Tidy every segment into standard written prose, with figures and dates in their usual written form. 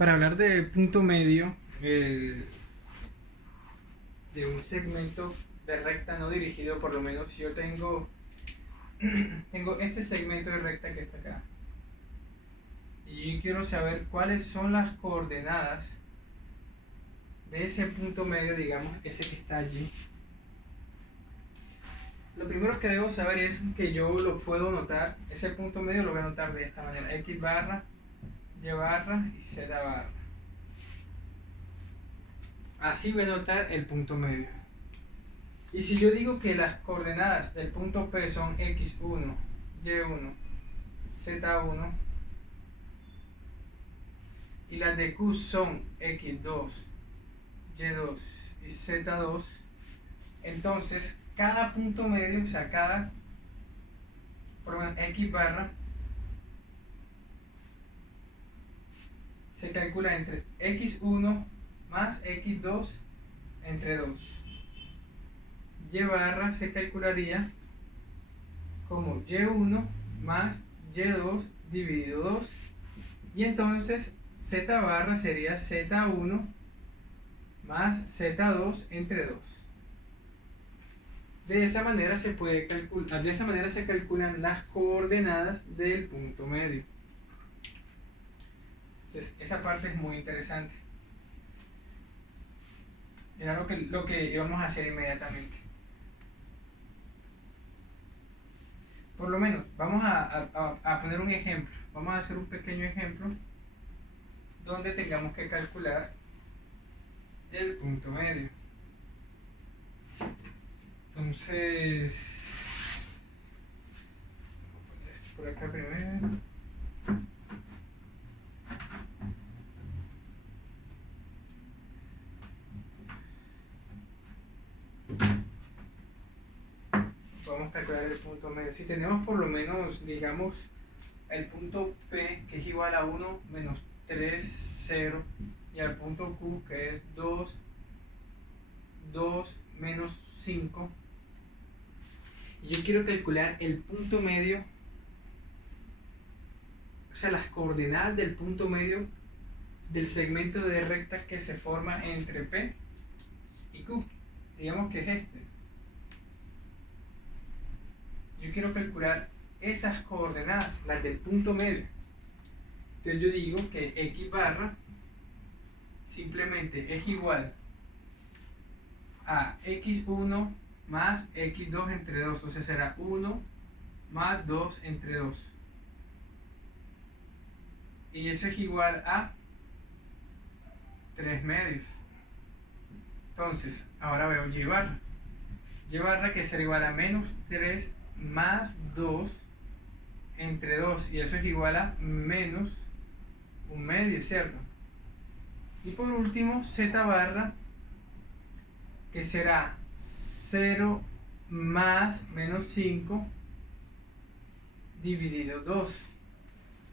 Para hablar de punto medio de un segmento de recta no dirigido, por lo menos si yo tengo este segmento de recta que está acá y yo quiero saber cuáles son las coordenadas de ese punto medio, digamos ese que está allí. Lo primero que debo saber es que yo lo puedo notar, ese punto medio lo voy a notar de esta manera: x barra, y barra y z barra. Así voy a notar el punto medio. Y si yo digo que las coordenadas del punto P son x1, y1, z1 y las de Q son x2, y2 y z2, entonces cada punto medio, o sea, cada, por lo menos x barra, se calcula entre x1 más x2 entre 2. Y barra se calcularía como y1 más y2 dividido 2. Y entonces z barra sería z1 más z2 entre 2. De esa manera se puede calcular, de esa manera se calculan las coordenadas del punto medio. Entonces, esa parte es muy interesante. Era lo que íbamos a hacer inmediatamente. Por lo menos, vamos a poner un ejemplo. Vamos a hacer un pequeño ejemplo donde tengamos que calcular el punto medio. Entonces, por acá primero. Vamos a calcular el punto medio. Si tenemos por lo menos, digamos, el punto P, que es igual a 1 menos 3, 0, y al punto Q, que es 2, 2 menos 5, y yo quiero calcular el punto medio, o sea, las coordenadas del punto medio del segmento de recta que se forma entre P y Q. Digamos que es este. Yo quiero calcular esas coordenadas, las del punto medio. Entonces yo digo que x barra simplemente es igual a x1 más x2 entre 2, o sea, será 1 más 2 entre 2. Y eso es igual a 3 medios. Entonces, ahora veo y barra. Y barra que será igual a menos 3 más 2 entre 2, y eso es igual a menos 1 medio, ¿cierto? Y por último, z barra, que será 0 más menos 5 dividido 2,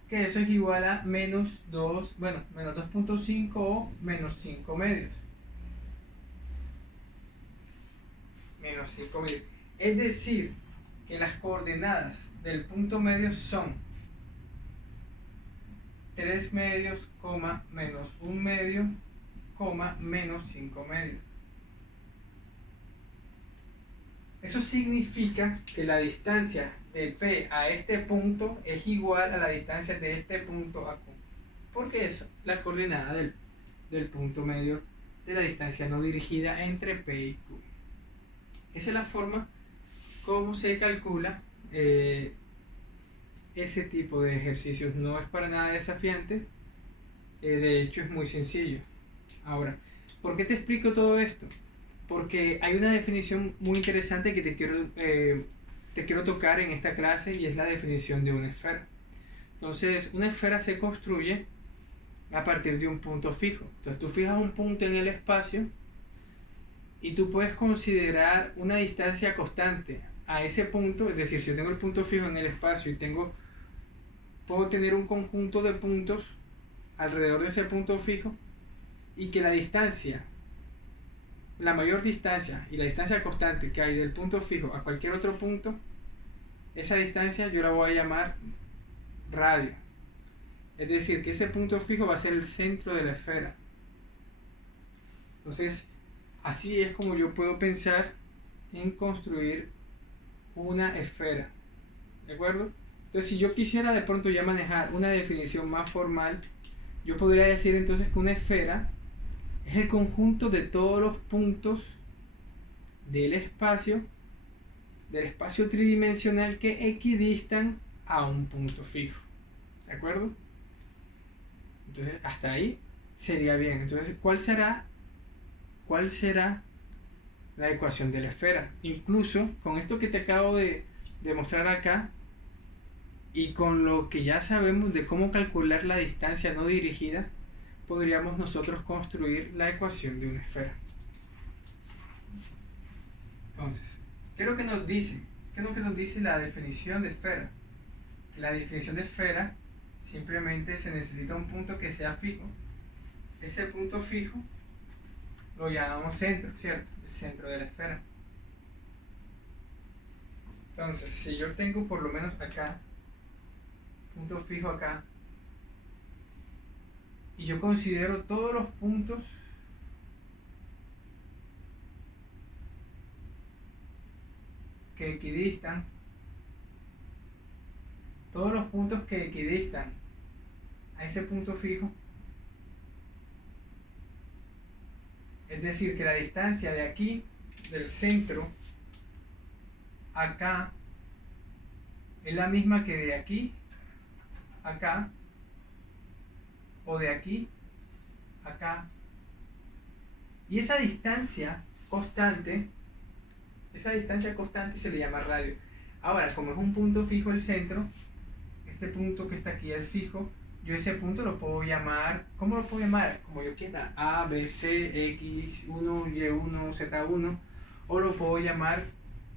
que eso es igual a menos 2, bueno, menos 2.5 o menos 5 medios. Menos 5 medios. Es decir, que las coordenadas del punto medio son 3 medios, menos 1 medio, menos 5 medios. Eso significa que la distancia de P a este punto es igual a la distancia de este punto a Q, porque es la coordenada del punto medio de la distancia no dirigida entre P y Q. Esa es la forma como se calcula ese tipo de ejercicios. No es para nada desafiante, de hecho es muy sencillo. Ahora, ¿por qué te explico todo esto? Porque hay una definición muy interesante que te quiero tocar en esta clase, y es la definición de una esfera. Entonces, una esfera se construye a partir de un punto fijo. Entonces tú fijas un punto en el espacio y tú puedes considerar una distancia constante a ese punto. Es decir, si yo tengo el punto fijo en el espacio y puedo tener un conjunto de puntos alrededor de ese punto fijo, y que la distancia, la mayor distancia y la distancia constante que hay del punto fijo a cualquier otro punto, esa distancia yo la voy a llamar radio. Es decir, que ese punto fijo va a ser el centro de la esfera. Entonces, así es como yo puedo pensar en construir una esfera. ¿De acuerdo? Entonces, si yo quisiera de pronto ya manejar una definición más formal, yo podría decir entonces que una esfera es el conjunto de todos los puntos del espacio tridimensional que equidistan a un punto fijo. ¿De acuerdo? Entonces, hasta ahí sería bien. Entonces, ¿cuál será la ecuación de la esfera? Incluso con esto que te acabo de mostrar acá y con lo que ya sabemos de cómo calcular la distancia no dirigida, podríamos nosotros construir la ecuación de una esfera. Entonces, ¿qué es lo que nos dice? ¿Qué es lo que nos dice la definición de esfera? La definición de esfera simplemente se necesita un punto que sea fijo. Ese punto fijo lo llamamos centro, ¿cierto? El centro de la esfera. Entonces, si yo tengo por lo menos acá, punto fijo acá, y yo considero todos los puntos que equidistan, a ese punto fijo, es decir, que la distancia de aquí, del centro, acá, es la misma que de aquí, acá, o de aquí, acá. Y esa distancia constante se le llama radio. Ahora, como es un punto fijo el centro, este punto que está aquí es fijo, yo ese punto lo puedo llamar, ¿cómo lo puedo llamar? Como yo quiera, A, B, C, X, 1, Y1, Z1, o lo puedo llamar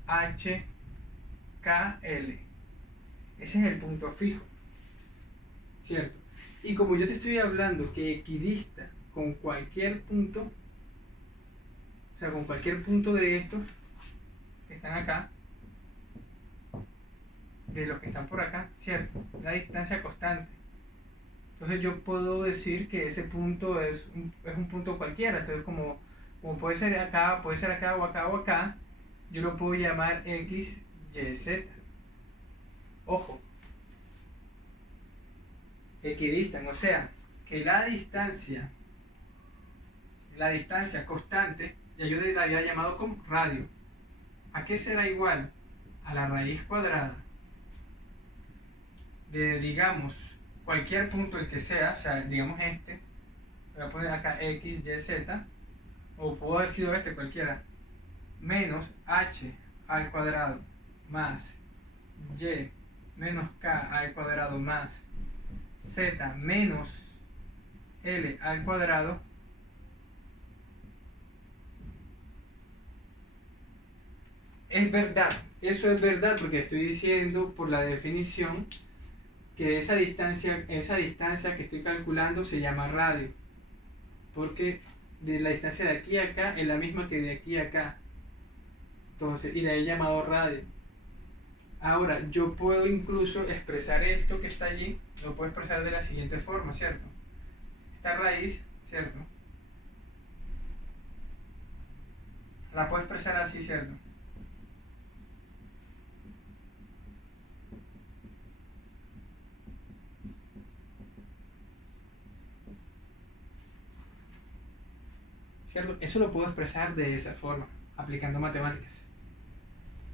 H, K, L. Ese es el punto fijo, ¿cierto? Y como yo te estoy hablando que equidista con cualquier punto, o sea, con cualquier punto de estos que están acá, de los que están por acá, ¿cierto? La distancia constante. Entonces yo puedo decir que ese punto es un punto cualquiera. Entonces como puede ser acá o acá o acá, yo lo puedo llamar X, Y, Z. Ojo, equidistan, o sea, que la distancia constante, ya yo la había llamado como radio. ¿A qué será igual? A la raíz cuadrada de, digamos, cualquier punto el que sea, o sea, digamos este, voy a poner acá X, Y, Z, o puedo haber sido este cualquiera, menos H al cuadrado más Y menos K al cuadrado más Z menos L al cuadrado es verdad. Eso es verdad porque estoy diciendo por la definición que esa distancia que estoy calculando se llama radio, porque de la distancia de aquí a acá es la misma que de aquí a acá. Entonces, y la he llamado radio. Ahora, yo puedo incluso expresar esto que está allí, lo puedo expresar de la siguiente forma, ¿cierto? Esta raíz, ¿cierto? La puedo expresar así, ¿cierto? ¿Cierto? Eso lo puedo expresar de esa forma, aplicando matemáticas.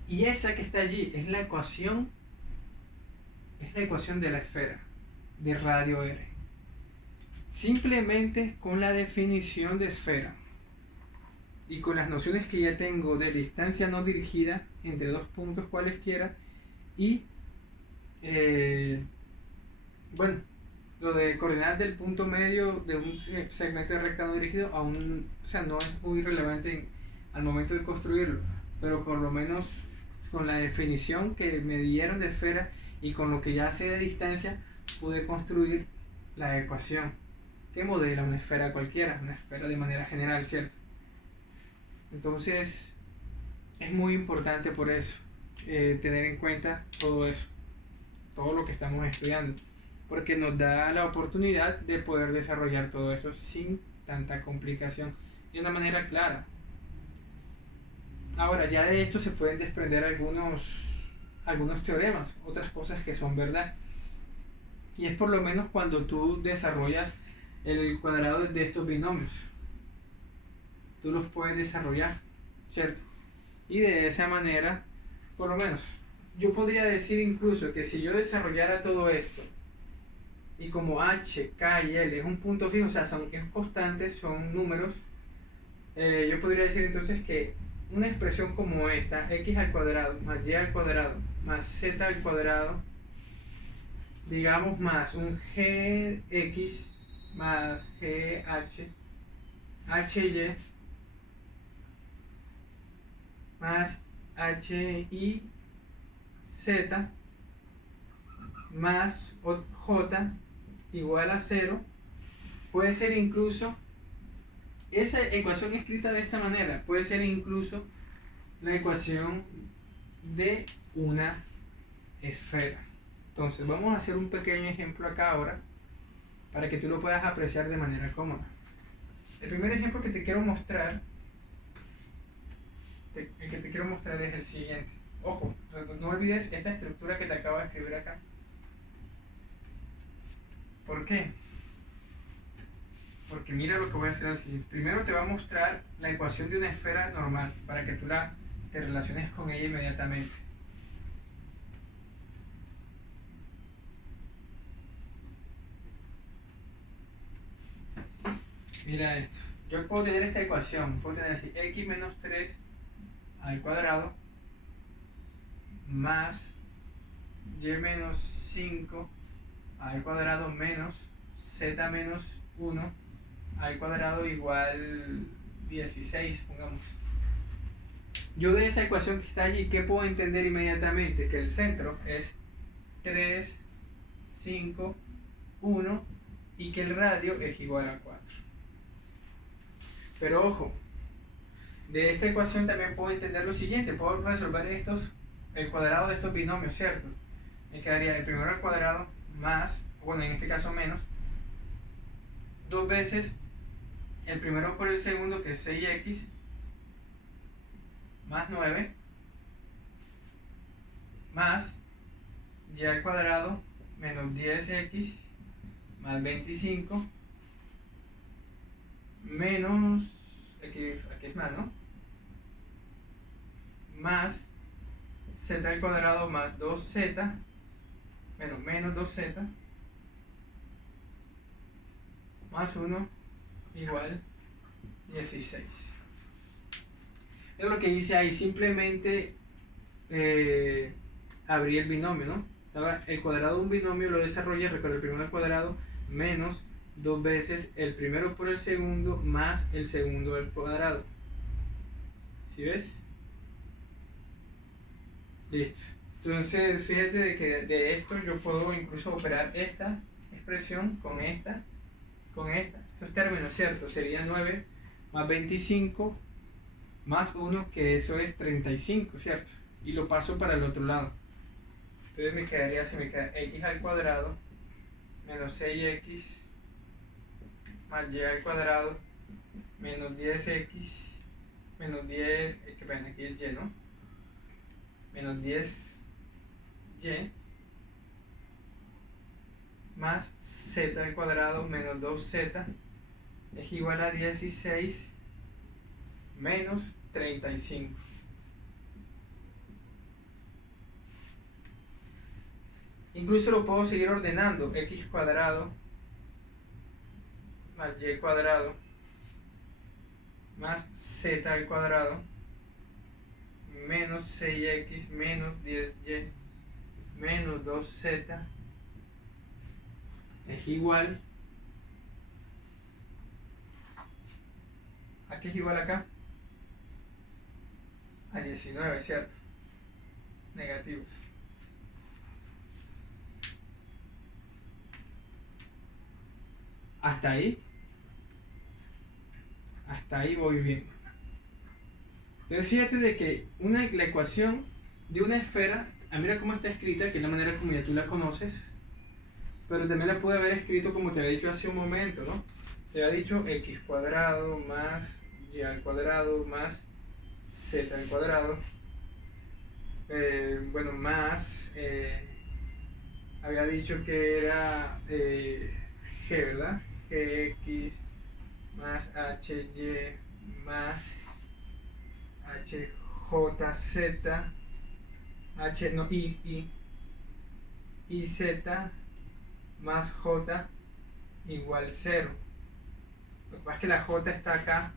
Y esa que está allí es la ecuación de la esfera, de radio R. Simplemente con la definición de esfera y con las nociones que ya tengo de distancia no dirigida entre dos puntos cualesquiera y bueno, lo de coordenadas del punto medio de un segmento de recta no dirigido aún, o sea, no es muy relevante al momento de construirlo, pero por lo menos con la definición que me dieron de esfera y con lo que ya sé de distancia pude construir la ecuación que modela una esfera cualquiera, una esfera de manera general, ¿cierto? Entonces es muy importante por eso tener en cuenta todo eso, todo lo que estamos estudiando. porque nos da la oportunidad de poder desarrollar todo eso sin tanta complicación de una manera clara. Ahora, ya de esto se pueden desprender algunos teoremas, otras cosas que son verdad. Y es por lo menos cuando tú desarrollas el cuadrado de estos binomios. Tú los puedes desarrollar, ¿cierto? Y de esa manera, por lo menos, yo podría decir incluso que si yo desarrollara todo esto, y como h, k y l es un punto fijo, o sea, es constantes, son números, yo podría decir entonces que una expresión como esta, x al cuadrado más y al cuadrado más z al cuadrado, digamos más un gx más gh, hy más hy z más j igual a 0, puede ser incluso, esa ecuación escrita de esta manera, puede ser incluso la ecuación de una esfera. Entonces vamos a hacer un pequeño ejemplo acá ahora, para que tú lo puedas apreciar de manera cómoda. El primer ejemplo que te quiero mostrar, es el siguiente. Ojo, no olvides esta estructura que te acabo de escribir acá. ¿Por qué? Porque mira lo que voy a hacer así. Primero te voy a mostrar la ecuación de una esfera normal, para que tú te relaciones con ella inmediatamente. Mira esto. Yo puedo tener esta ecuación, puedo tener así, x menos 3 al cuadrado más y menos 5 al cuadrado menos z menos 1 al cuadrado igual 16, pongamos. Yo de esa ecuación que está allí, ¿qué puedo entender inmediatamente? Que el centro es 3, 5, 1 y que el radio es igual a 4. Pero ojo, de esta ecuación también puedo entender lo siguiente, puedo resolver el cuadrado de estos binomios, ¿cierto? Me quedaría el primero al cuadrado más, bueno, en este caso menos, 2 veces el primero por el segundo, que es 6x, más 9, más y al cuadrado menos 10x más 25 menos, aquí es más, ¿no? Más z al cuadrado más 2z menos 2z más 1 igual 16. Es lo que hice ahí, simplemente abrí el binomio, ¿no? El cuadrado de un binomio lo desarrollé, recuerda, el primero al cuadrado menos 2 veces el primero por el segundo más el segundo al cuadrado. ¿Sí ves? Listo. Entonces, fíjate de que de esto yo puedo incluso operar esta expresión con esta. Esos términos, ¿cierto? Sería 9 más 25 más 1, que eso es 35, ¿cierto? Y lo paso para el otro lado. Entonces me queda x al cuadrado menos 6x más y al cuadrado menos 10x menos 10, que ven aquí es y, ¿no? Menos 10y más z al cuadrado menos 2z es igual a 16 menos 35. Incluso lo puedo seguir ordenando, x cuadrado más y cuadrado más z al cuadrado menos 6x menos 10y menos 2z es igual ¿a qué es igual acá? A 19, ¿cierto? Negativos. Hasta ahí voy bien. Entonces fíjate de que la ecuación de una esfera, mira cómo está escrita, que es la manera como ya tú la conoces, pero también la pude haber escrito como te había dicho hace un momento, ¿no? Te había dicho x cuadrado más y al cuadrado más z al cuadrado, bueno, más, había dicho que era g, ¿verdad? Gx más hy más hjz, no, y z más j igual 0. Lo que pasa es que la j está acá,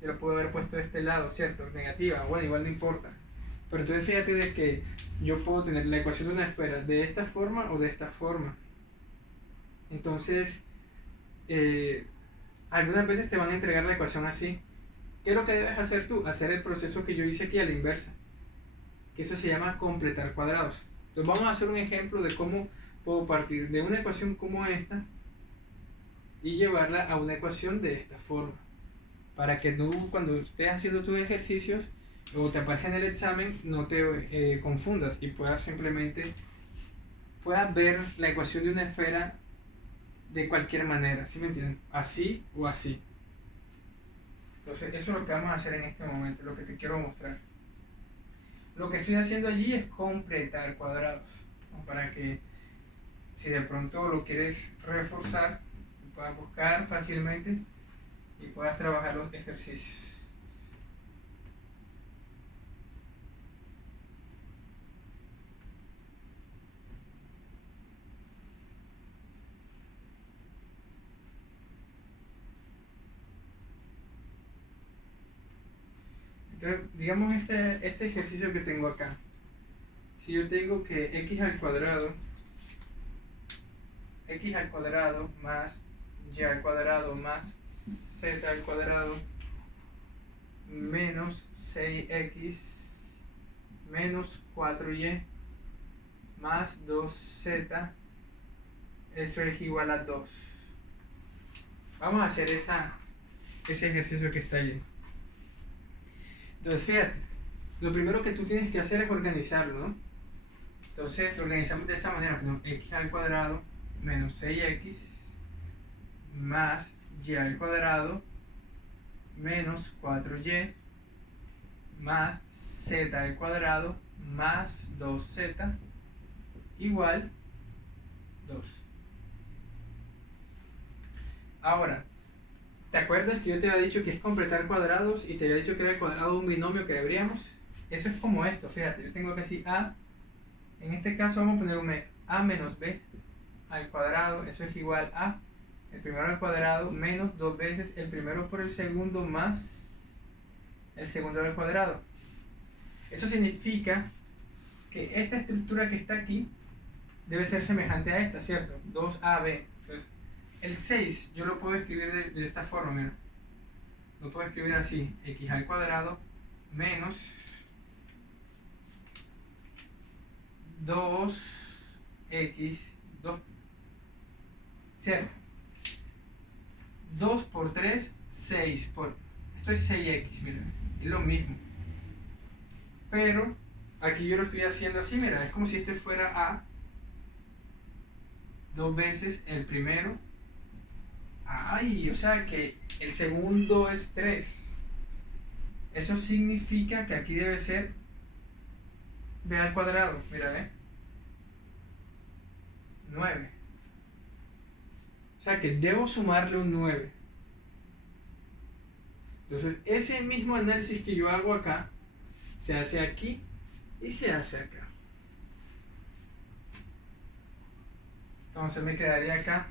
yo lo puedo haber puesto de este lado, ¿cierto? Negativa, bueno, igual no importa. Pero entonces fíjate de que yo puedo tener la ecuación de una esfera de esta forma o de esta forma. Entonces, algunas veces te van a entregar la ecuación así. ¿Qué es lo que debes hacer tú? Hacer el proceso que yo hice aquí a la inversa, que eso se llama completar cuadrados. Entonces vamos a hacer un ejemplo de cómo puedo partir de una ecuación como esta y llevarla a una ecuación de esta forma, para que tú, cuando estés haciendo tus ejercicios o te aparezca en el examen, no te confundas y puedas simplemente ver la ecuación de una esfera de cualquier manera, ¿sí me entienden? Así o así. Entonces eso es lo que vamos a hacer en este momento, lo que te quiero mostrar. Lo que estoy haciendo allí es completar cuadrados, ¿no? Para que si de pronto lo quieres reforzar, puedas buscar fácilmente y puedas trabajar los ejercicios. Entonces, digamos este ejercicio que tengo acá. Si yo tengo que x al cuadrado más y al cuadrado más z al cuadrado menos 6x menos 4y más 2z, eso es igual a 2. Vamos a hacer ese ejercicio que está allí. Entonces fíjate, lo primero que tú tienes que hacer es organizarlo, ¿no? Entonces lo organizamos de esa manera, ¿no? X al cuadrado menos 6x más y al cuadrado menos 4y más z al cuadrado más 2z igual 2. Ahora, ¿te acuerdas que yo te había dicho que es completar cuadrados y te había dicho que era el cuadrado de un binomio que abríamos? Eso es como esto, fíjate, yo tengo que decir a, en este caso vamos a poner un a menos b al cuadrado, eso es igual a el primero al cuadrado menos 2 veces el primero por el segundo más el segundo al cuadrado. Eso significa que esta estructura que está aquí debe ser semejante a esta, ¿cierto? 2ab. Entonces, el 6 yo lo puedo escribir de esta forma, mira. Lo puedo escribir así, x al cuadrado menos 2x, 2, ¿cierto? 2 por 3, 6 por... Esto es 6x, mira, es lo mismo. Pero aquí yo lo estoy haciendo así, mira, es como si este fuera a 2 veces el primero. Ay, o sea que el segundo es 3. Eso significa que aquí debe ser b al cuadrado, mira, ve, 9. O sea que debo sumarle un 9. Entonces ese mismo análisis que yo hago acá se hace aquí y se hace acá. Entonces me quedaría acá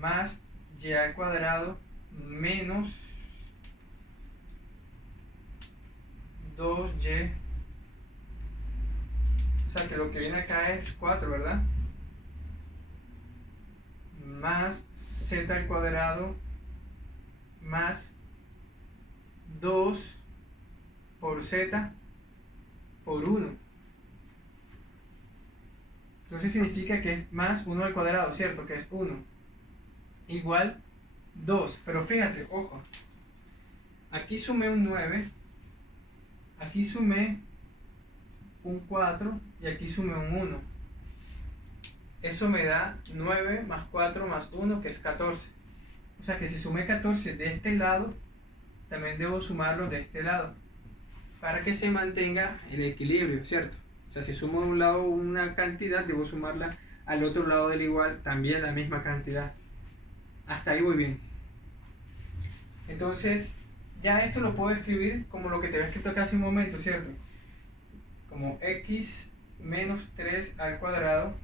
más y al cuadrado menos 2y. O sea que lo que viene acá es 4, ¿verdad? Más z al cuadrado más 2 por z por 1. Entonces significa que es más 1 al cuadrado, ¿cierto? Que es 1. Igual 2. Pero fíjate, ojo. Aquí sumé un 9. Aquí sumé un 4. Y aquí sumé un 1. eso me da 9 más 4 más 1, que es 14. O sea que si sumé 14 de este lado, también debo sumarlo de este lado, para que se mantenga el equilibrio, ¿cierto? O sea, si sumo de un lado una cantidad, debo sumarla al otro lado del igual, también la misma cantidad. Hasta ahí voy bien. Entonces, ya esto lo puedo escribir como lo que te había escrito acá hace un momento, ¿cierto? Como x menos 3 al cuadrado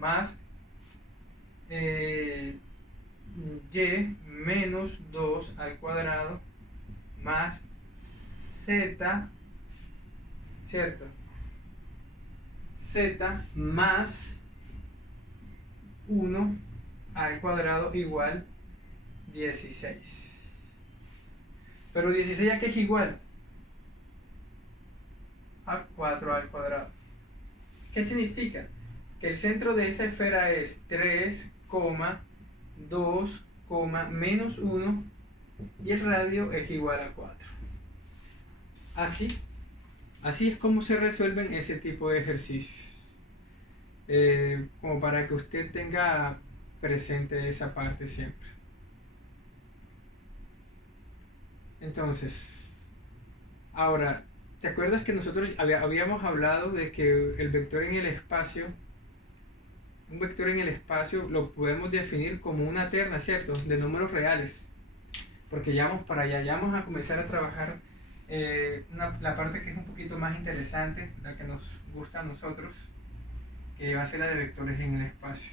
más y menos 2 al cuadrado más z, ¿cierto? Z más 1 al cuadrado igual 16. Pero 16 ya que es igual a 4 al cuadrado. ¿Qué significa? Que el centro de esa esfera es 3, 2, menos 1 y el radio es igual a 4. Así es como se resuelven ese tipo de ejercicios. Como para que usted tenga presente esa parte siempre. Entonces, ahora, ¿te acuerdas que nosotros habíamos hablado de que el vector en el espacio, un vector en el espacio lo podemos definir como una terna, ¿cierto? De números reales. Porque ya vamos para allá, ya vamos a comenzar a trabajar la parte que es un poquito más interesante, la que nos gusta a nosotros, que va a ser la de vectores en el espacio.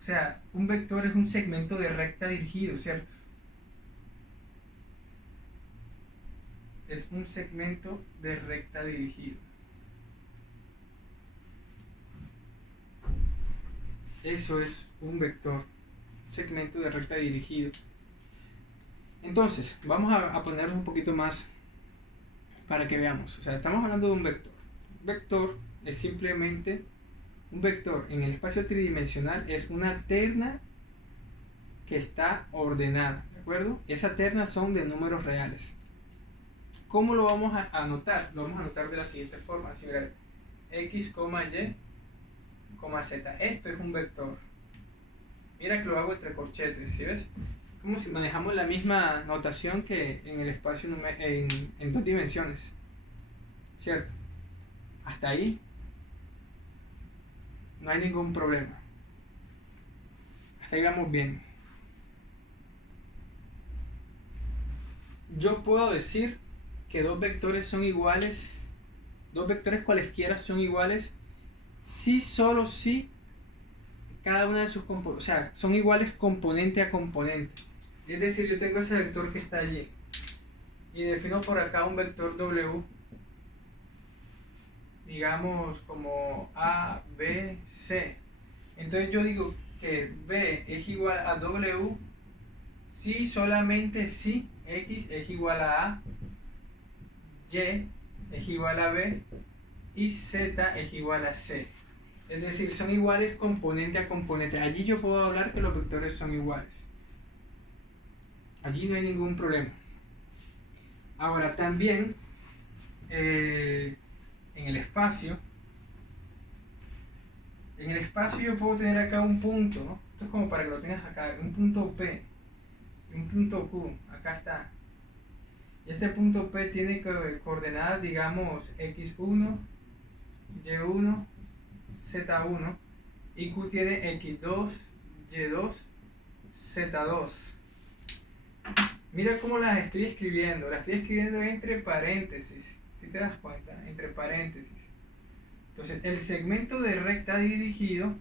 O sea, un vector es un segmento de recta dirigido, ¿cierto? Es un segmento de recta dirigido. Eso es un vector, segmento de recta dirigido. Entonces, vamos a ponerlo un poquito más para que veamos. O sea, estamos hablando de un vector. Vector es simplemente un vector en el espacio tridimensional, es una terna que está ordenada, ¿de acuerdo? Esas ternas son de números reales. ¿Cómo lo vamos a anotar? Lo vamos a anotar de la siguiente forma. Así, mira, x, y, z. Esto es un vector. Mira que lo hago entre corchetes, ¿sí ves? Como si manejamos la misma notación que en el espacio en 2 dimensiones, ¿cierto? Hasta ahí no hay ningún problema. Hasta ahí vamos bien. Yo puedo decir que dos vectores son iguales, dos vectores cualesquiera son iguales, si solo si cada una de sus componentes, o sea, son iguales componente a componente. Es decir, yo tengo ese vector que está allí y defino por acá un vector W, digamos como A, B, C. Entonces yo digo que B es igual a W si solamente si X es igual a Y es igual a B y Z es igual a C. Es decir, son iguales componente a componente. Allí yo puedo hablar que los vectores son iguales. Allí no hay ningún problema. Ahora también en el espacio yo puedo tener acá un punto, ¿no? Esto es como para que lo tengas acá, un punto P y un punto Q, acá está. Y este punto P tiene coordenadas, digamos, x1, y1, z1, y Q tiene x2, y2, z2. Mira cómo las estoy escribiendo entre paréntesis, si te das cuenta, entre paréntesis. Entonces, el segmento de recta dirigido,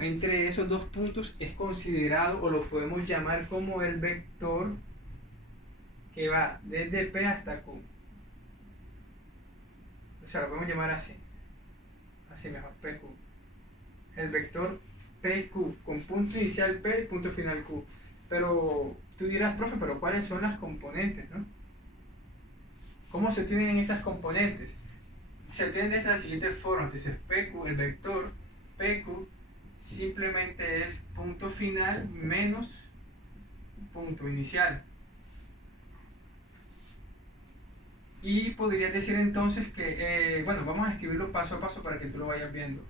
entre esos dos puntos es considerado, o lo podemos llamar como el vector que va desde P hasta Q. O sea, lo podemos llamar así mejor, PQ. El vector PQ, con punto inicial P y punto final Q. Pero tú dirás, profe, pero ¿cuáles son las componentes, no? ¿Cómo se obtienen esas componentes? Se obtienen de la siguiente forma. Entonces PQ, el vector PQ simplemente es punto final menos punto inicial. Y podrías decir entonces que, bueno, vamos a escribirlo paso a paso para que tú lo vayas viendo.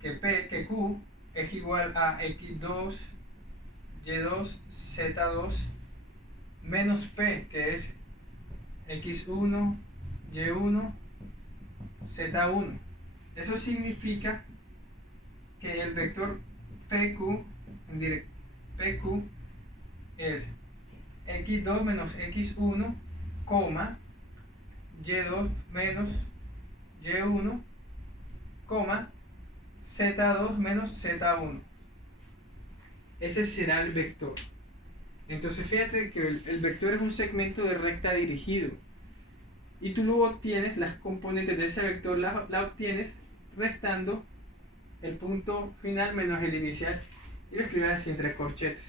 Que Q es igual a X2, Y2, Z2 menos P, que es X1, Y1, Z1. Eso significa que el vector PQ, PQ es X2 menos X1, coma, Y2 menos Y1, coma, Z2 menos Z1. Ese será el vector. Entonces fíjate que el vector es un segmento de recta dirigido. Y tú luego obtienes las componentes de ese vector, la obtienes restando el punto final menos el inicial. Y lo escribes así entre corchetes.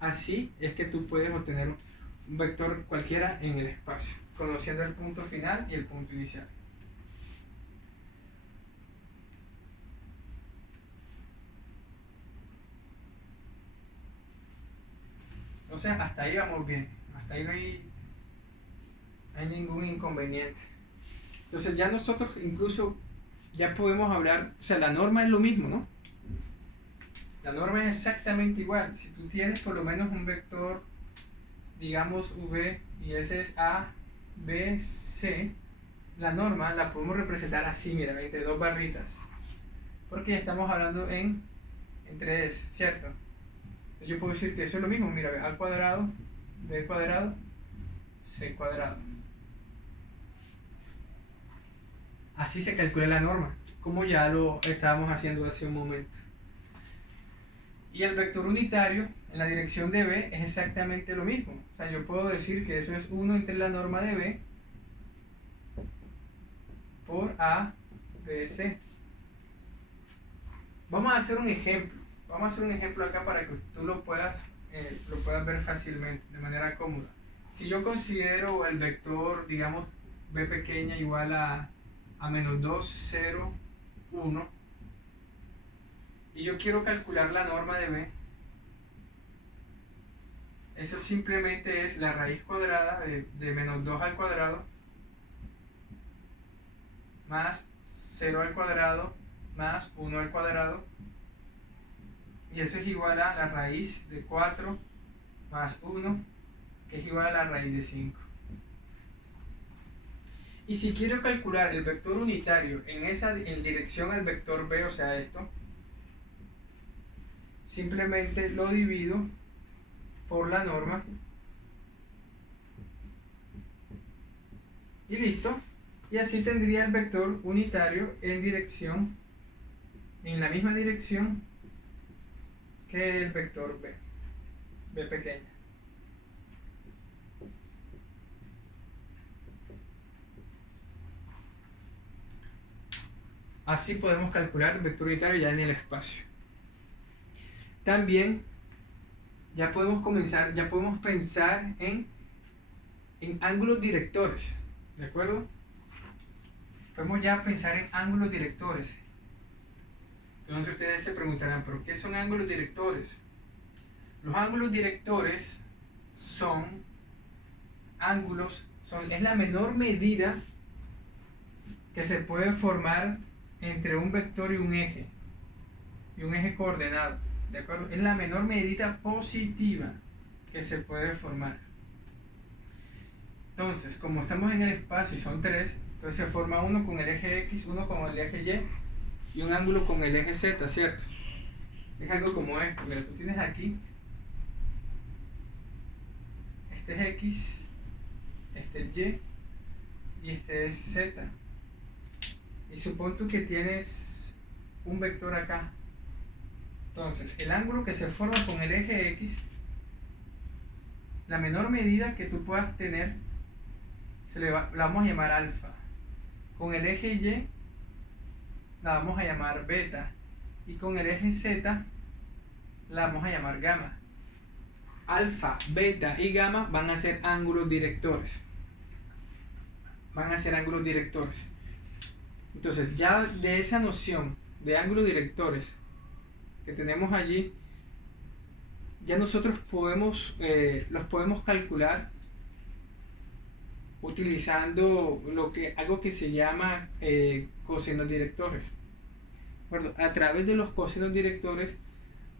Así es que tú puedes obtener un vector cualquiera en el espacio, conociendo el punto final y el punto inicial. Entonces hasta ahí vamos bien, hasta ahí no hay ningún inconveniente. Entonces ya nosotros incluso ya podemos hablar, o sea, la norma es lo mismo, ¿no? La norma es exactamente igual. Si tú tienes por lo menos un vector, digamos V, y ese es A, B, C, la norma la podemos representar así, mira, entre dos barritas. Porque ya estamos hablando en 3, ¿cierto? Yo puedo decir que eso es lo mismo, mira, A cuadrado, B cuadrado, C cuadrado. Así se calcula la norma, como ya lo estábamos haciendo hace un momento. Y el vector unitario en la dirección de B es exactamente lo mismo. O sea, yo puedo decir que eso es 1 entre la norma de B por A, B, C. Vamos a hacer un ejemplo. Vamos a hacer un ejemplo acá para que tú lo puedas ver fácilmente, de manera cómoda. Si yo considero el vector, digamos, B pequeña igual a menos 2, 0, 1, y yo quiero calcular la norma de B, eso simplemente es la raíz cuadrada de menos 2 al cuadrado más 0 al cuadrado más 1 al cuadrado, y eso es igual a la raíz de 4 más 1, que es igual a la raíz de 5. Y si quiero calcular el vector unitario en dirección al vector B, o sea esto, simplemente lo divido por la norma y listo. Y así tendría el vector unitario en la misma dirección que el vector B, B pequeña. Así podemos calcular el vector unitario ya en el espacio. También ya podemos pensar en ángulos directores, ¿de acuerdo? Podemos ya pensar en ángulos directores. Entonces ustedes se preguntarán, ¿pero qué son ángulos directores? Los ángulos directores es la menor medida que se puede formar entre un vector y un eje coordenado, ¿de acuerdo? Es la menor medida positiva que se puede formar. Entonces, como estamos en el espacio y son 3, entonces se forma uno con el eje X, uno con el eje Y y un ángulo con el eje Z, ¿cierto? Es algo como esto. Mira, tú tienes aquí, este es X, este es Y y este es Z. Y supón tú que tienes un vector acá. Entonces, el ángulo que se forma con el eje X, la menor medida que tú puedas tener, la vamos a llamar alfa. Con el eje Y, la vamos a llamar beta. Y con el eje Z, la vamos a llamar gamma. Alfa, beta y gamma van a ser ángulos directores. Entonces, ya de esa noción de ángulos directores que tenemos allí, ya nosotros los podemos calcular utilizando algo que se llama cosenos directores. Bueno, a través de los cosenos directores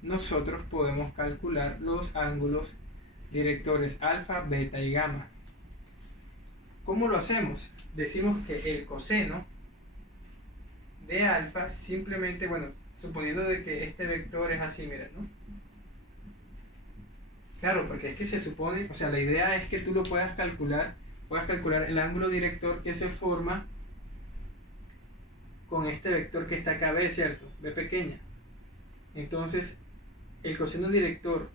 nosotros podemos calcular los ángulos directores alfa, beta y gamma. ¿Cómo lo hacemos? Decimos que el coseno de alfa simplemente, bueno, suponiendo de que este vector es así, mira, ¿no? Claro, porque es que se supone, o sea, la idea es que tú lo puedas calcular el ángulo director que se forma con este vector que está acá, B, ¿cierto? B pequeña. Entonces, el coseno director,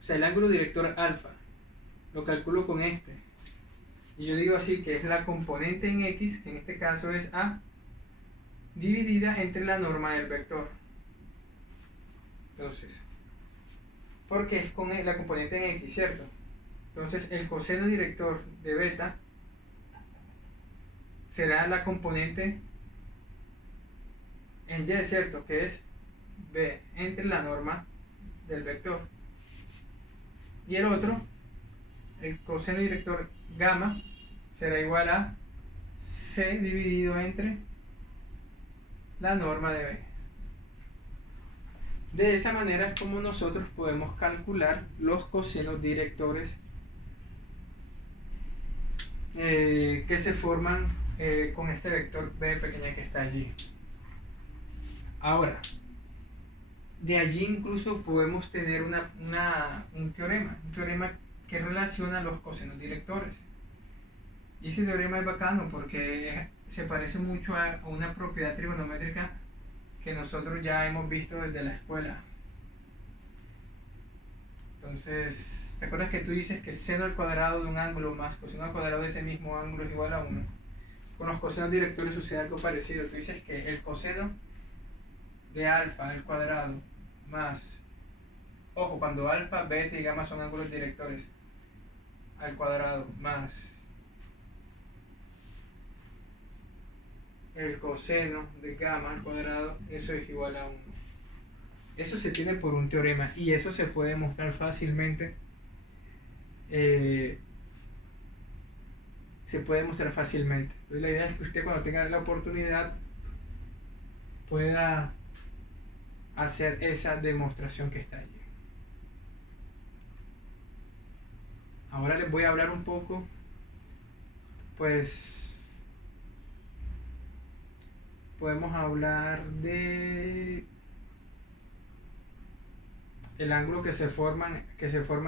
o sea, el ángulo director alfa, lo calculo con este. Y yo digo así, que es la componente en X, que en este caso es A, dividida entre la norma del vector. Entonces, porque es con la componente en X, ¿cierto? Entonces, el coseno director de beta será la componente en Y, ¿cierto? Que es B entre la norma del vector. Y el otro, el coseno director gamma, será igual a C dividido entre la norma de B. De esa manera es como nosotros podemos calcular los cosenos directores que se forman con este vector B pequeña que está allí. Ahora, de allí incluso podemos tener un teorema que relaciona los cosenos directores. Y ese teorema es bacano porque se parece mucho a una propiedad trigonométrica que nosotros ya hemos visto desde la escuela. Entonces, ¿te acuerdas que tú dices que seno al cuadrado de un ángulo más coseno al cuadrado de ese mismo ángulo es igual a 1? Con los cosenos directores sucede algo parecido. Tú dices que el coseno de alfa al cuadrado más, ojo, cuando alfa, beta y gamma son ángulos directores, al cuadrado más el coseno de gamma al cuadrado, eso es igual a 1. Eso se tiene por un teorema y eso se puede mostrar fácilmente. Se puede mostrar fácilmente. Entonces, la idea es que usted, cuando tenga la oportunidad, pueda hacer esa demostración que está allí. Ahora les voy a hablar un poco, pues podemos hablar de el ángulo que se forma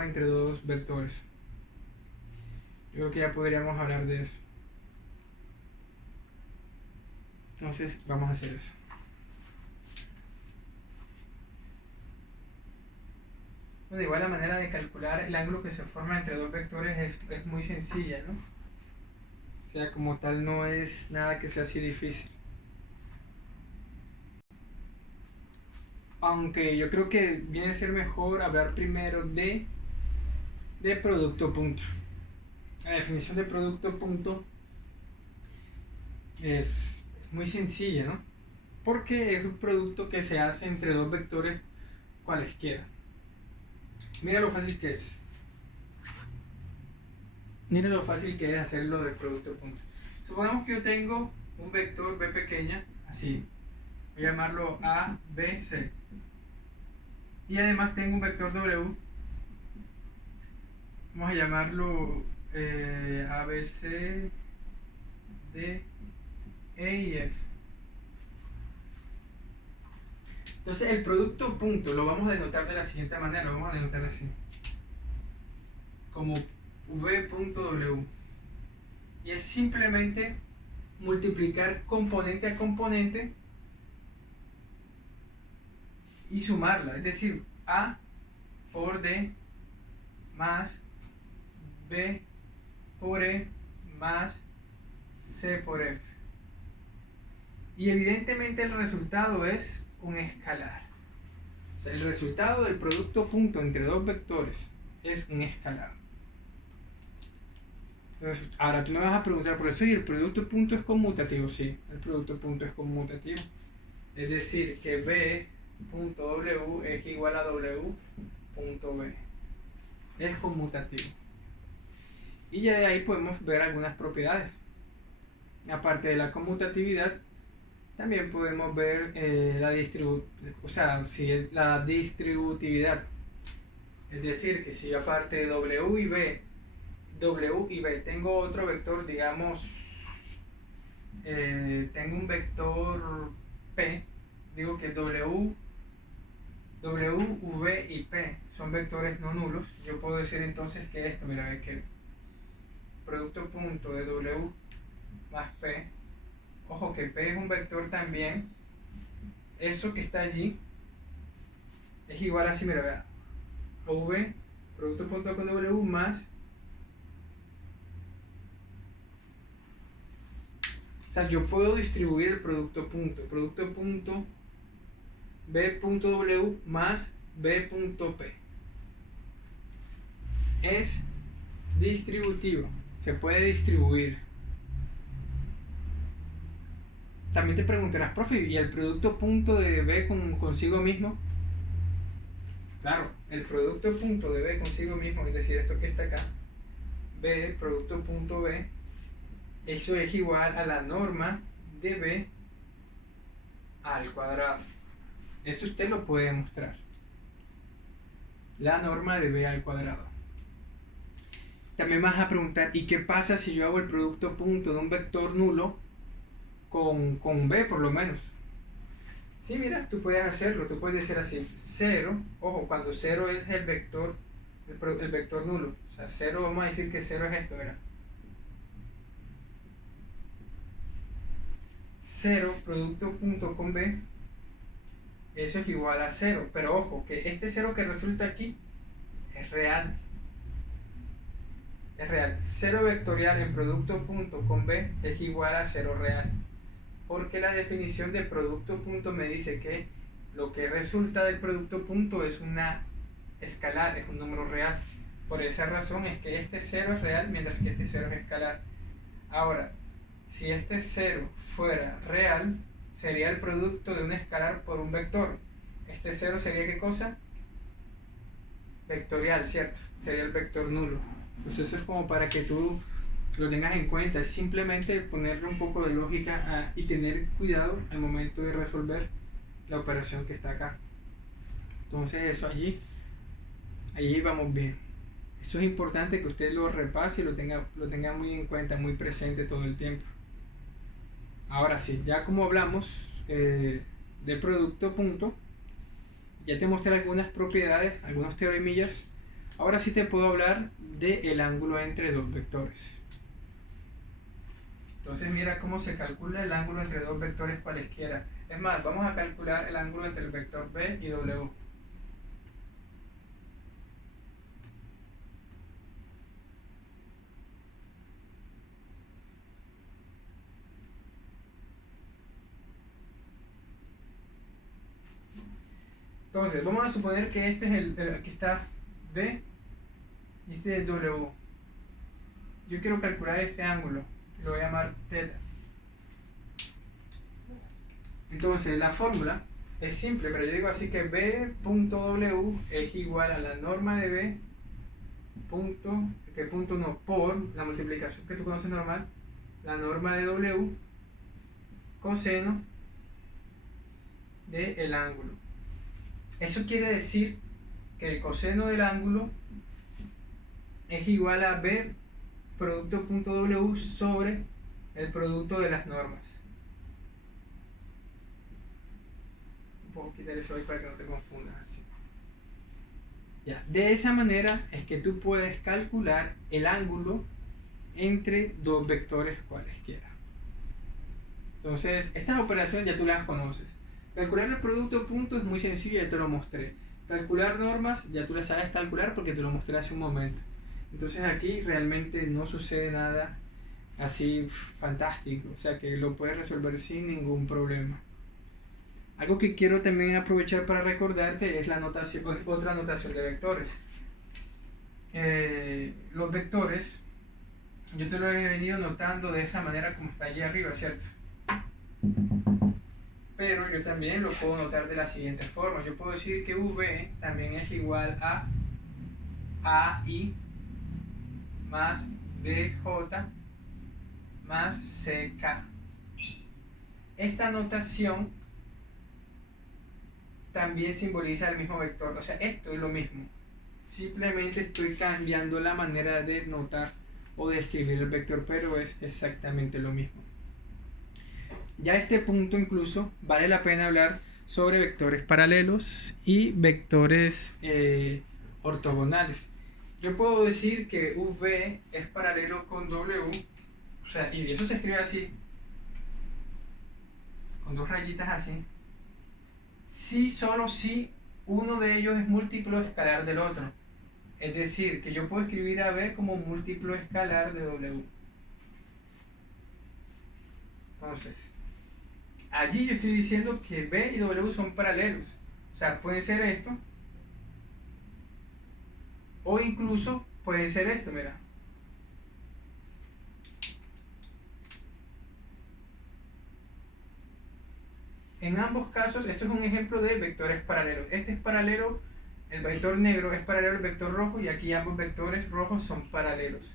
entre dos vectores. Yo creo que ya podríamos hablar de eso. Entonces vamos a hacer eso. Bueno, igual la manera de calcular el ángulo que se forma entre dos vectores es muy sencilla, ¿no? O sea, como tal no es nada que sea así difícil. Aunque yo creo que viene a ser mejor hablar primero de producto punto. La definición de producto punto es muy sencilla, ¿no? Porque es un producto que se hace entre dos vectores cualesquiera. Mira lo fácil que es. Mira lo fácil que es hacerlo del producto punto. Supongamos que yo tengo un vector B pequeña, así. Voy a llamarlo A, B, C. Y además tengo un vector W. Vamos a llamarlo A, B, C, D, E y F. Entonces el producto punto lo vamos a denotar de la siguiente manera. Lo vamos a denotar así. Como V.W. Y es simplemente multiplicar componente a componente y sumarla, es decir, A por D más B por E más C por F. Y evidentemente el resultado es un escalar. O sea, el resultado del producto punto entre dos vectores es un escalar. Entonces, ahora tú me vas a preguntar, por eso, ¿y el producto punto es conmutativo? Sí, el producto punto es conmutativo. Es decir, que B.W es igual a W.B. Es conmutativo. Y ya de ahí podemos ver algunas propiedades. Aparte de la conmutatividad, también podemos ver la distributividad. Es decir, que si aparte de W y B tengo otro vector, digamos, tengo un vector P, digo que W, V y P son vectores no nulos. Yo puedo decir entonces que esto, mira, ve que producto punto de W más P, ojo que P es un vector también, eso que está allí es igual a, así, mira, vea, a V, producto punto con W más, o sea, yo puedo distribuir el producto punto B punto W más B punto P. Es distributivo, se puede distribuir. También te preguntarás, profe, ¿y el producto punto de B consigo mismo? Claro, el producto punto de B consigo mismo, es decir, esto que está acá, B, producto punto B, eso es igual a la norma de B al cuadrado. Eso usted lo puede demostrar. La norma de B al cuadrado. También vas a preguntar, ¿y qué pasa si yo hago el producto punto de un vector nulo con B por lo menos? Sí, mira, tú puedes hacerlo, tú puedes decir así, 0, ojo, cuando 0 es el vector nulo, o sea, 0, vamos a decir que 0 es esto, mira. 0 producto punto con B, eso es igual a 0, pero ojo, que este 0 que resulta aquí es real. Es real. 0 vectorial en producto punto con B es igual a 0 real. Porque la definición de producto punto me dice que lo que resulta del producto punto es una escalar, es un número real. Por esa razón es que este 0 es real mientras que este 0 es escalar. Ahora, si este 0 fuera real, sería el producto de un escalar por un vector. Este 0 sería ¿qué cosa? Vectorial, ¿cierto? Sería el vector nulo. Entonces eso es como para que tú lo tengas en cuenta. Es simplemente ponerle un poco de lógica y tener cuidado al momento de resolver la operación que está acá. Entonces eso allí vamos bien. Eso es importante que usted lo repase y lo tenga muy en cuenta, muy presente todo el tiempo. Ahora sí, ya como hablamos de producto punto, ya te mostré algunas propiedades, algunos teoremillas. Ahora sí te puedo hablar del ángulo entre dos vectores. Entonces mira cómo se calcula el ángulo entre dos vectores cualesquiera. Es más, vamos a calcular el ángulo entre el vector B y W. Entonces, vamos a suponer que este es aquí está B y este es W. Yo quiero calcular este ángulo, lo voy a llamar θ. Entonces, la fórmula es simple, pero yo digo así que B.W es igual a la norma de B por la multiplicación que tú conoces normal, la norma de W coseno del ángulo. Eso quiere decir que el coseno del ángulo es igual a B producto punto W sobre el producto de las normas. Puedo quitar eso ahí para que no te confundas así. Ya. De esa manera es que tú puedes calcular el ángulo entre dos vectores cualesquiera. Entonces, estas operaciones ya tú las conoces. Calcular el producto punto es muy sencillo, ya te lo mostré. Calcular normas, ya tú las sabes calcular porque te lo mostré hace un momento. Entonces aquí realmente no sucede nada así fantástico, o sea que lo puedes resolver sin ningún problema. Algo que quiero también aprovechar para recordarte es la notación, otra notación de vectores. Los vectores, yo te lo he venido notando de esa manera como está allí arriba, ¿cierto? Pero yo también lo puedo notar de la siguiente forma. Yo puedo decir que V también es igual a AI más DJ más CK. Esta notación también simboliza el mismo vector, o sea, esto es lo mismo. Simplemente estoy cambiando la manera de notar o de escribir el vector, pero es exactamente lo mismo. Ya a este punto incluso vale la pena hablar sobre vectores paralelos y vectores ortogonales. Yo puedo decir que V es paralelo con W, o sea, y eso se escribe así, con dos rayitas así, si solo si uno de ellos es múltiplo escalar del otro. Es decir, que yo puedo escribir a B como múltiplo escalar de W. Entonces, allí yo estoy diciendo que B y W son paralelos. O sea, pueden ser esto, o incluso puede ser esto, mira. En ambos casos, esto es un ejemplo de vectores paralelos. Este es paralelo, el vector negro es paralelo al vector rojo, y aquí ambos vectores rojos son paralelos.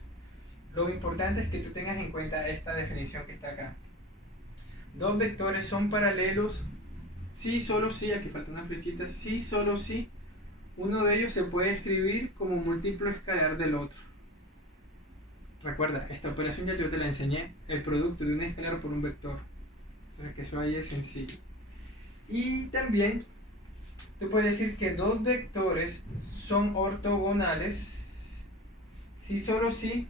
Lo importante es que tú tengas en cuenta esta definición que está acá. Dos vectores son paralelos si, solo si, aquí falta una flechita, si, solo si uno de ellos se puede escribir como múltiplo escalar del otro. Recuerda, esta operación ya yo te la enseñé, el producto de un escalar por un vector. Entonces que eso ahí es sencillo. Y también tú puedes decir que dos vectores son ortogonales si solo si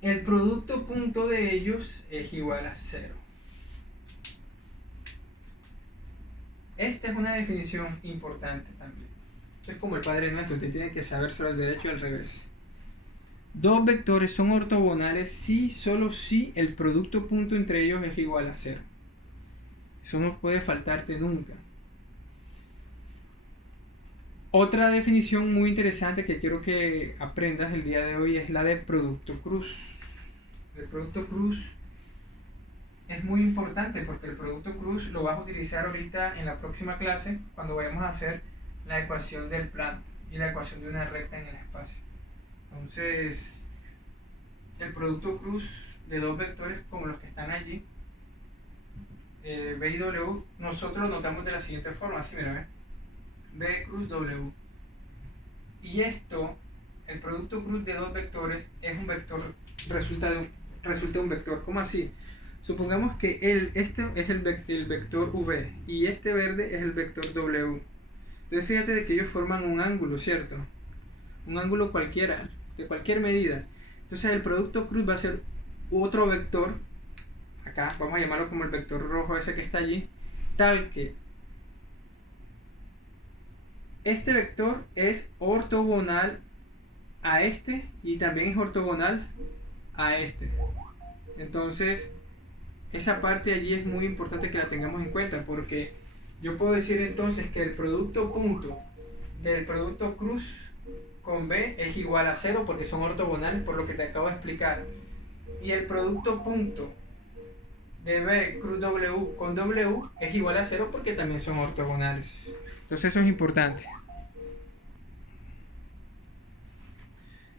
el producto punto de ellos es igual a 0. Esta es una definición importante también. Es como el Padre Nuestro, usted tiene que sabérselo al derecho y al revés. Dos vectores son ortogonales si, solo si el producto punto entre ellos es igual a 0. Eso no puede faltarte nunca. Otra definición muy interesante que quiero que aprendas el día de hoy es la del producto cruz. El producto cruz es muy importante porque el producto cruz lo vas a utilizar ahorita en la próxima clase cuando vayamos a hacer la ecuación del plano y la ecuación de una recta en el espacio. Entonces, el producto cruz de dos vectores como los que están allí, B y W, nosotros lo notamos de la siguiente forma, así mira, B cruz W. Y esto, el producto cruz de dos vectores es un vector, resulta un vector. ¿Cómo así? Supongamos que este es el vector V y este verde es el vector W. Entonces fíjate de que ellos forman un ángulo, ¿cierto? Un ángulo cualquiera, de cualquier medida. Entonces el producto cruz va a ser otro vector, acá vamos a llamarlo como el vector rojo ese que está allí, tal que este vector es ortogonal a este y también es ortogonal a este. Entonces esa parte allí es muy importante que la tengamos en cuenta, porque yo puedo decir entonces que el producto punto del producto cruz con B es igual a 0 porque son ortogonales, por lo que te acabo de explicar, y el producto punto de B cruz W con W es igual a 0 porque también son ortogonales. Entonces eso es importante.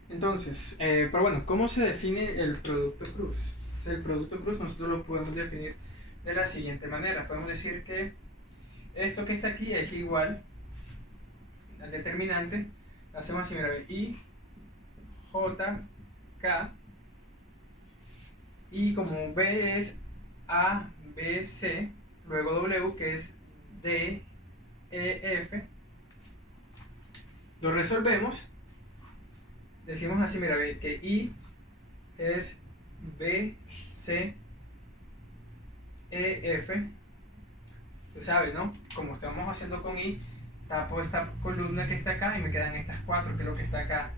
Entonces, pero bueno, ¿cómo se define el producto cruz? O sea, el producto cruz nosotros lo podemos definir de la siguiente manera. Podemos decir que esto que está aquí es igual al determinante, hacemos así, mira, I, J, K, y como B es A, B, C, luego W que es D, E, F, lo resolvemos, decimos así, mira, que I es B, C, E, F, tú sabes, ¿no? Como estamos haciendo con I, tapo esta columna que está acá y me quedan estas cuatro, que es lo que está acá,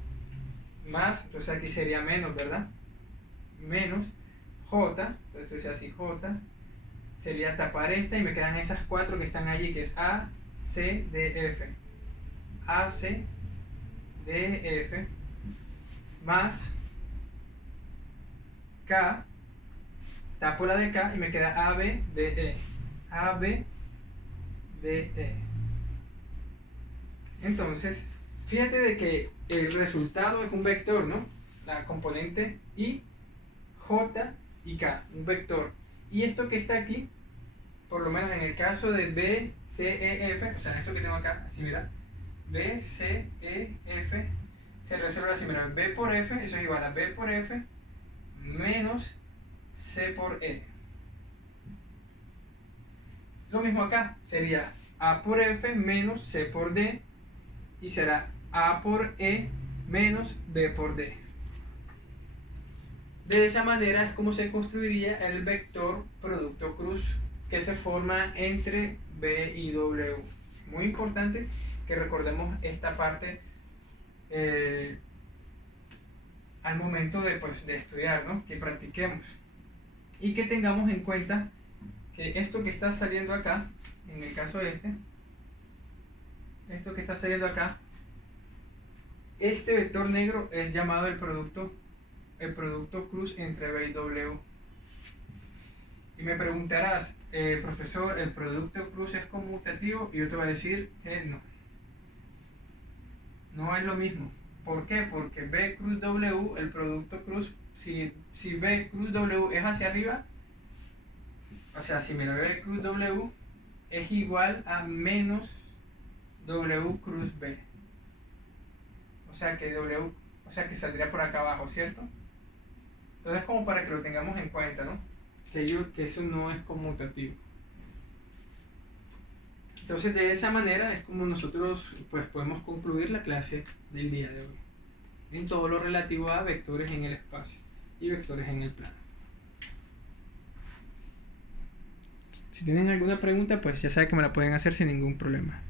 más, entonces aquí sería menos, ¿verdad? Menos J, entonces así J, sería tapar esta y me quedan esas cuatro que están allí, que es A, C, D, F, A, C, D, F, más K, tapo la de K y me queda A, B, D, E, A, B, D, E. Entonces, fíjate de que el resultado es un vector, ¿no? La componente I, J y K, un vector. Y esto que está aquí, por lo menos en el caso de B, C, E, F, o sea, esto que tengo acá, así mira, B, C, E, F, se resuelve así, mira, B por F, eso es igual a B por F menos C por E. Lo mismo acá, sería A por F menos C por D, y será A por E menos B por D. De esa manera es como se construiría el vector producto cruz que se forma entre B y W. Muy importante que recordemos esta parte al momento de, pues, de estudiar, ¿no? Que practiquemos y que tengamos en cuenta que esto que está saliendo acá, en el caso de esto que está saliendo acá, este vector negro es llamado el producto cruz entre B y W. Y me preguntarás, profesor, ¿el producto cruz es conmutativo? Y yo te voy a decir que no. No es lo mismo. ¿Por qué? Porque B cruz W, el producto cruz, si B cruz W es hacia arriba, o sea, si me lo B cruz W es igual a menos W cruz B. O sea que saldría por acá abajo, ¿cierto? Entonces, como para que lo tengamos en cuenta, ¿no? Que eso no es conmutativo. Entonces, de esa manera es como nosotros, pues, podemos concluir la clase del día de hoy en todo lo relativo a vectores en el espacio y vectores en el plano. Si tienen alguna pregunta, pues ya saben que me la pueden hacer sin ningún problema.